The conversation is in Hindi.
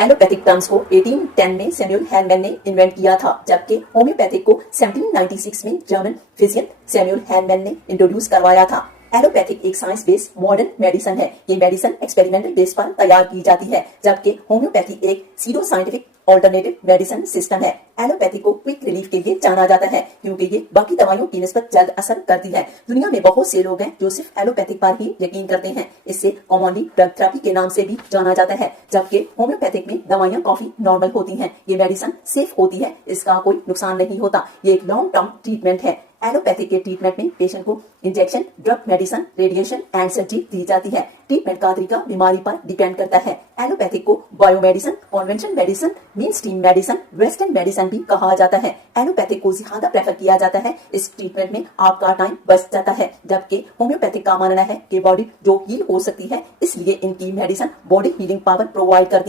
एलोपैथिक टर्म्स को 1810 में सैमुअल हैनमैन ने इन्वेंट किया था, जबकि होम्योपैथिक को 1796 में जर्मन फिजिशियन सैमुअल हैनमैन ने इंट्रोड्यूस करवाया था। एलोपैथिक एक साइंस बेस्ड मॉडर्न मेडिसिन है। ये मेडिसिन एक्सपेरिमेंटल बेस पर तैयार की जाती है, जबकि होम्योपैथी एक SIDO scientific alternative medicine system है। एलोपैथी को क्विक रिलीफ के लिए जाना जाता है, क्योंकि ये बाकी दवाइयों की निस्बत जल्द असर करती है। दुनिया में बहुत से लोग हैं जो सिर्फ एलोपैथिक पर ही यकीन करते हैं। इसे कॉमनली ड्रग थेरेपी के नाम से भी जाना जाता है, जबकि होम्योपैथिक में दवाइयाँ काफी नॉर्मल होती हैं। ये मेडिसिन सेफ होती है, इसका कोई नुकसान नहीं होता। ये एक लॉन्ग टर्म ट्रीटमेंट है। एलोपैथिक के ट्रीटमेंट में पेशेंट को injection, drug, medicine, radiation and surgery दी जाती है। ट्रीटमेंट का तरीका बीमारी पर डिपेंड करता है। एलोपैथिक को biomedicine, conventional medicine, main stream medicine, western medicine भी कहा जाता है। एलोपैथिक को ज्यादा प्रेफर किया जाता है। इस ट्रीटमेंट में आपका टाइम बच जाता है, जबकि होम्योपैथिक का मानना है कि बॉडी जो हील हो सकती है, इसलिए इनकी medicine body healing power provide करती है।